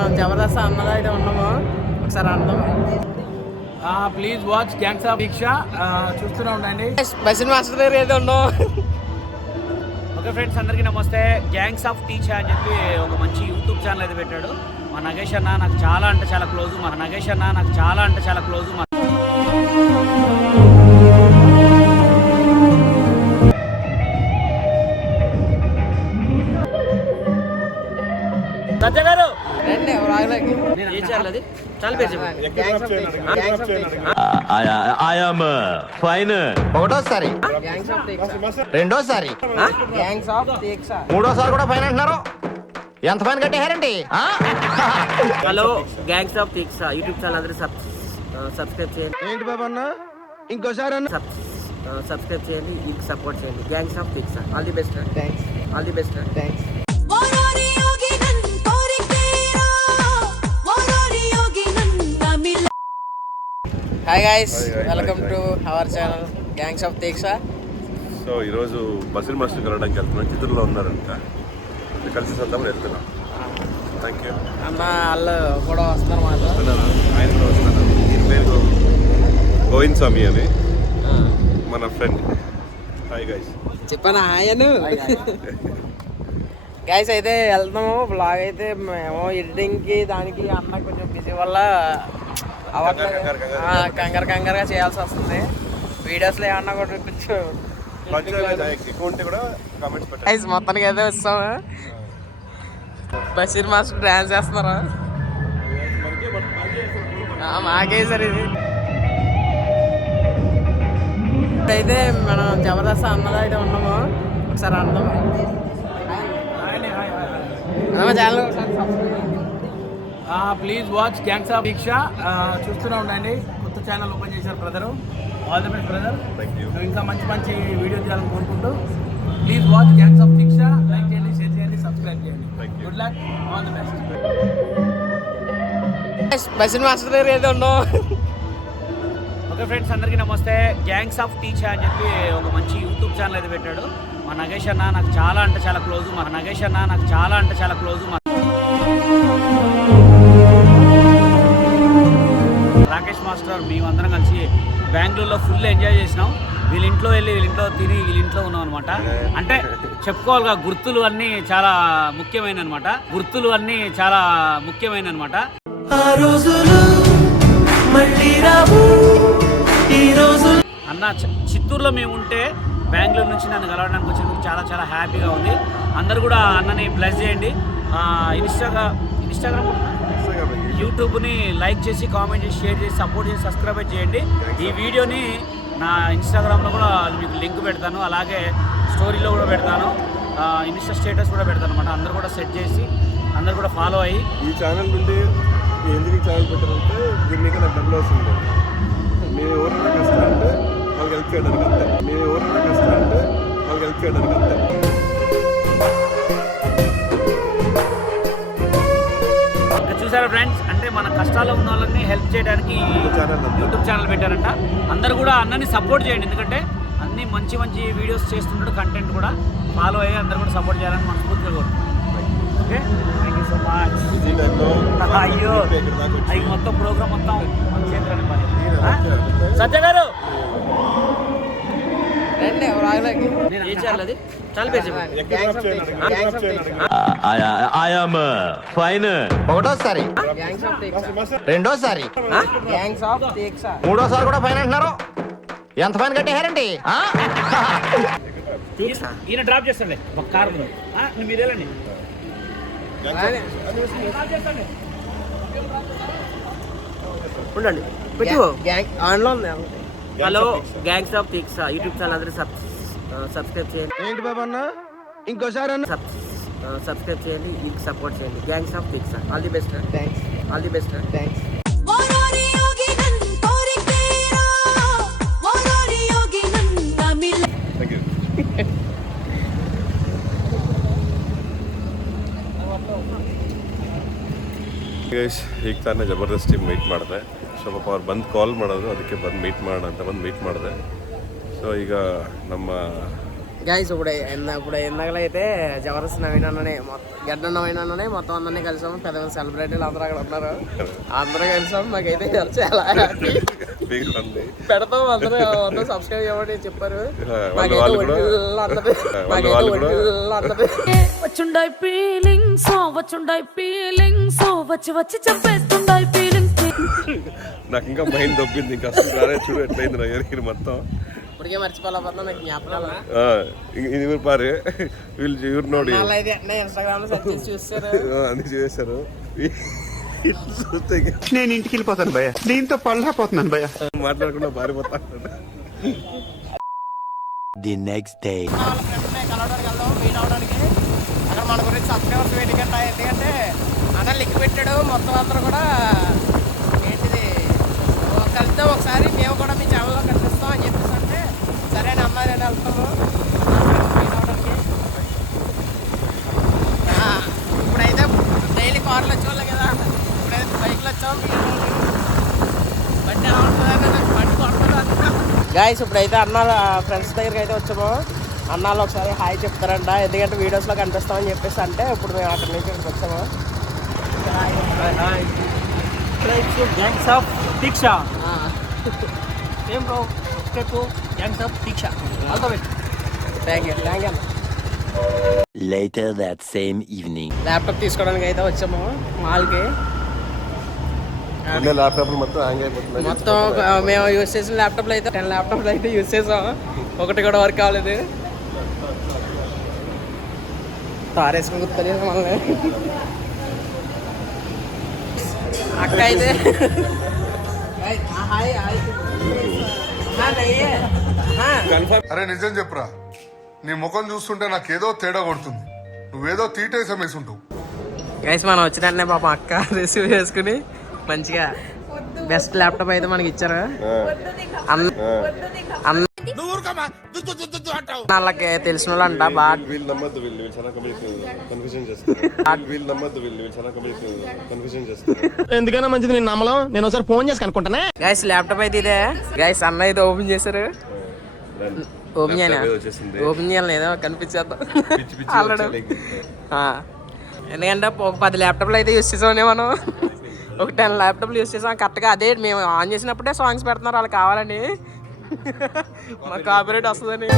మనం జబర్దస్త్ అన్నది అయితే ఉన్నాము, ఒకసారి అర్థం. Please watch gangs of Deeksha. చూస్తూనే ఉండండి. బసిన్ మాస్టర్ దగ్గర అయితే ఉన్నాం. ఓకే ఫ్రెండ్స్, అందరికీ నమస్తే. గ్యాంగ్స్ ఆఫ్ టీచర్ అని చెప్పి ఒక మంచి యూట్యూబ్ ఛానల్ అయితే పెట్టాడు. మా నగేష్ అన్న నాకు చాలా అంటే చాలా క్లోజ్. మా నగేష్ అన్న నాకు చాలా అంటే చాలా క్లోజ్. సత్య గారు ఒకటోసారి, రెండోసారి, మూడోసారి కూడా ఫైన్ అంటున్నారు. ఎంత ఫైన్ కట్టేశారండి? Hello, gangs of Deeksha YouTube channel అందరూ సబ్స్క్రైబ్ చేయండి. ఏంటి బాబా అన్న, ఇంకోసారి అన్న సబ్స్క్రైబ్ చేయండి, ఇంక సపోర్ట్ చేయండి. Gangs of Deeksha. All the best. Thanks. All the best. Thanks. Hi guys, welcome to our channel gangs of Deeksha. So ఈరోజు బసిల్ మాస్టర్ కలవడానికి వెళ్తున్నాం. చిత్తూరులో ఉన్నారంట, కలిసి వద్దామని వెళ్తున్నాం. థ్యాంక్ యూ అన్న. వాళ్ళు కూడా వస్తున్నారు మాతో. ఆయన కూడా వస్తున్నారు. ఈయన పేరు గోవింద్ స్వామి అని మన ఫ్రెండ్. Hi guys. చెప్పాను హాయను. గైస్ అయితే వెళ్తాము. బ్లాగ్ అయితే మేము ఎడిటింగ్కి దానికి అన్న కొంచెం బిజీ వల్ల కంగారుగా చేయాల్సి వస్తుంది. వీడియోస్లో ఏమన్నా కూడా కొంచెం మొత్తానికి అయితే వస్తాము. బషీర్ మాస్టర్ డ్యాన్స్ చేస్తున్నారు. మాకే సార్ ఇది. అయితే మనం జబర్దస్త్ అన్నది అయితే ఉన్నాము, ఒకసారి అర్థం. Channel please watch gangs of Deeksha. చూస్తూనే ఉండండి. కొత్త ఛానల్ ఓపెన్ చేశారు brother. All the best brother. ఇంకా మంచి మంచి వీడియో చేయాలని కోరుకుంటూ please watch gangs of Deeksha. Like చేయండి, షేర్ చేయండి, సబ్స్క్రైబ్ చేయండి. Good luck, all the best. బసిన్ మాస్టర్ దగ్గర అయితే ఉన్నాం. ఓకే ఫ్రెండ్స్, అందరికీ నమస్తే. గ్యాంగ్స్ ఆఫ్ టీచర్ అని చెప్పి ఒక మంచి యూట్యూబ్ ఛానల్ అయితే పెట్టాడు. మా నగేష్ అన్న నాకు చాలా అంటే చాలా క్లోజ్. మా నగేష్ అన్న నాకు చాలా అంటే చాలా క్లోజ్. రాకేష్ మాస్టర్ మేమందరం కలిసి బెంగళూరులో ఫుల్ ఎంజాయ్ చేసినాం. వీళ్ళ ఇంట్లో వెళ్ళి వీళ్ళ ఇంట్లో తిని వీళ్ళ ఇంట్లో ఉన్నాం అనమాట. అంటే చెప్పుకోవాలిగా గుర్తులు అన్నీ చాలా ముఖ్యమైన అనమాట. అన్న చిత్తూరులో మేము ఉంటే బెంగళూరు నుంచి నన్ను కలవడానికి వచ్చినందుకు చాలా చాలా హ్యాపీగా ఉంది. అందరు కూడా అన్నని బ్లెస్ చేయండి. ఇన్స్టాగ్రామ్ యూట్యూబ్ని లైక్ చేసి, కామెంట్ చేసి, షేర్ చేసి, సపోర్ట్ చేసి, సబ్స్క్రైబ్ చేయండి. ఈ వీడియోని నా ఇన్స్టాగ్రామ్లో కూడా మీకు లింక్ పెడతాను, అలాగే స్టోరీలో కూడా పెడతాను, ఇన్స్టా స్టేటస్ కూడా పెడతాను అనమాట. అందరూ కూడా సెట్ చేసి అందరు కూడా ఫాలో అయ్యి ఈ ఛానల్ నుండి ఎందుకు ఛానల్ పెట్టారంటే దీనికి నాకు డబ్బులు వస్తుంది. మీరు ఎవరైనా కష్టం అంటే వాళ్ళకి హెల్ప్ చేయడానికి అంతే. చూసారా ఫ్రెండ్స్, అంటే మన కష్టాల్లో ఉన్న వాళ్ళని హెల్ప్ చేయడానికి యూట్యూబ్ ఛానల్ పెట్టారంట. అందరూ కూడా అన్నని సపోర్ట్ చేయండి, ఎందుకంటే అన్ని మంచి మంచి వీడియోస్ చేస్తుంటాడు. కంటెంట్ కూడా ఫాలో అయ్యి అందరూ కూడా సపోర్ట్ చేయాలని మనస్ఫూర్తిగా కోరుతున్నాం. Okay, thank you so much. అయ్యో, అవి మొత్తం ప్రోగ్రామ్ మొత్తం సత్య గారు ఒకటోసారి, రెండోసారి, మూడోసారి కూడా ఫైన్ అంటున్నారు. ఎంత ఫైన్ కట్టేశారండి? ఈయన డ్రాప్ చేస్తాండి ఒక కారు. మీరు వెళ్ళండి. ఉండండి, ఆన్లో ఉంది. Hello, gangs of Deeksha YouTube channel అందరూ సబ్స్క్రైబ్ చేయండి. ఏంటి బాబా అన్న, ఇంకోసారి అన్న సబ్స్క్రైబ్ చేయండి, ఇంక సపోర్ట్ చేయండి. Gangs of Deeksha. All the best. Thanks. All the best. Thanks. Guys, ಈಗ ತಾನೇ ಜಬರ್ದಸ್ತ್ ಟೀಮ್ ಮೀಟ್ ಮಾಡಿದೆ. ಸೊ ಪಾಪ ಅವ್ರು ಬಂದು ಕಾಲ್ ಮಾಡೋದು, ಅದಕ್ಕೆ ಬಂದು ಮೀಟ್ ಮಾಡೋಣ ಅಂತ ಬಂದು ಮೀಟ್ ಮಾಡಿದೆ. ಸೊ ಈಗ ನಮ್ಮ గైస్ ఇప్పుడు ఇందాకలైతే జబర్దస్త్ నవీన్ అన్ననే మొత్తం గడ్డ నవీన్ అన్ననే మొత్తం అందరినీ కలిసాము. పెద్ద పెద్ద సెలబ్రిటీలు అందరూ అక్కడ ఉన్నారు. అందరూ కలిసాము. మాకైతే చాలా హ్యాపీ. పెడతాం అందరూ సబ్స్క్రైబ్ చేయమని చెప్పారు. మాకైతే వచ్చుండాయి ఫీలింగ్స్ వచ్చి వచ్చి చెప్పేస్తుండాయి ఫీలింగ్స్. నాకు ఇంకా మైండ్ దొబ్బింది. ఇంకా అసలు రానే చూడు ఎట్లయింది నా ఎరిగిన మొత్తం. ఇప్పటికే మర్చిపోలేకపోతున్నా. నాకు జ్ఞాపకాలు ఇది ఊరు పారు వీళ్ళు నోడి అయితే ఇన్స్టాగ్రామ్ లో సెర్చ్ చేసి చూస్తారు. అన్ని చేశారు. చూస్తే నేను ఇంటికి వెళ్ళిపోతాను భయ్య, దీంతో పళ్ళపోతున్నాను భయ్య. మాట్లాడకుండా పారిపోతాను. ది నెక్స్ట్ డే కలవడానికి వెళ్దాం, మీట్ అవడానికి. అక్కడ మన గురించి సబ్స్క్రైబర్స్ వెయిటింగ్ అంట. ఎందుకంటే అన్న లింక్ పెట్టాడు. మొత్తం అందరూ కూడా ఏంటిది కలిద్దాం ఒకసారి, మేము కూడా మీ ఛానల్లో కనిపిస్తాం అని చెప్పేసి అంటే సరే అని అమ్మాయి నేను వెళ్తాము మీట్ అవడానికి. ఇప్పుడైతే డైలీ కార్లో వచ్చేవాళ్ళం కదా, ఇప్పుడైతే బైక్లో వచ్చాం. బండి ఎలా ఉంటుందని బండి కొడుతుంది. గాయస్ ఇప్పుడైతే అన్నాళ్ళ ఫ్రెండ్స్ దగ్గరికి అయితే వచ్చాము. అన్నాళ్ళు ఒకసారి హాయ్ చెప్తారంట, ఎందుకంటే వీడియోస్లో కనిపిస్తామని చెప్పేసి అంటే ఇప్పుడు మేము అక్కడి నుంచి ఇక్కడికి వచ్చాము. Gangs of Deeksha same bro step gangs of Deeksha all the way. Thank you అన్న. later that same evening laptop తీసుకోవడానికి అయితే వచ్చాము మాల్కి. ల్యాప్టాప్ మొత్తం హ్యాంగ్ అయిపోతుంది. మొత్తం మేము యూజ్ చేసిన ల్యాప్టాప్లు అయితే 10 ల్యాప్టాప్లు అయితే యూజ్ చేసాం. ఒకటి కూడా వర్క్ కాలేదు. తారేసుకుని గుర్తులేదు మనల్ని. అక్క అయితే అరే నిజం చెప్పురా, నీ ముఖం చూస్తుంటే నాకేదో తేడా కొడుతుంది. నువ్వేదో తీటేసం వేసుంటావు. గైస్ మనం వచ్చినట్టే పాపం అక్క రిసీవ్ చేసుకుని మంచిగా బెస్ట్ ల్యాప్టాప్ అయితే మనకి ఇచ్చారు. వాళ్ళకి తెలిసిన వాళ్ళు అంట బాగా. వీళ్ళు నమ్మద్దు, వీళ్ళు చాలా కన్ఫ్యూజన్ చేస్తారు. వీళ్ళు నమ్మద్దు, వీళ్ళు చాలా కన్ఫ్యూజన్ చేస్తారు. ఎందుకైనా మంచిది నేను నమ్మలం. నేను ఒకసారి ఫోన్ చేసి కనుక్కుంటానే. గైస్ ల్యాప్టాప్ అయితే ఇదే. గైస్ అన్న అయితే ఓపెన్ చేశారు. ఓపెన్ చేయనా? ఓపెన్ చేయాలి ఏదో కనిపించేద్దాం ఆల్రెడీ. ఎందుకంటే ఒక 10 ల్యాప్టాప్లు అయితే యూస్ చేసామని మనం. ఒక 10 ల్యాప్టాప్లు యూస్ చేసాం కరెక్ట్గా. అదే మేము ఆన్ చేసినప్పుడే సాంగ్స్ పెడుతున్నారు వాళ్ళు కావాలని. మాకు కాపీరైట్ వస్తుందని.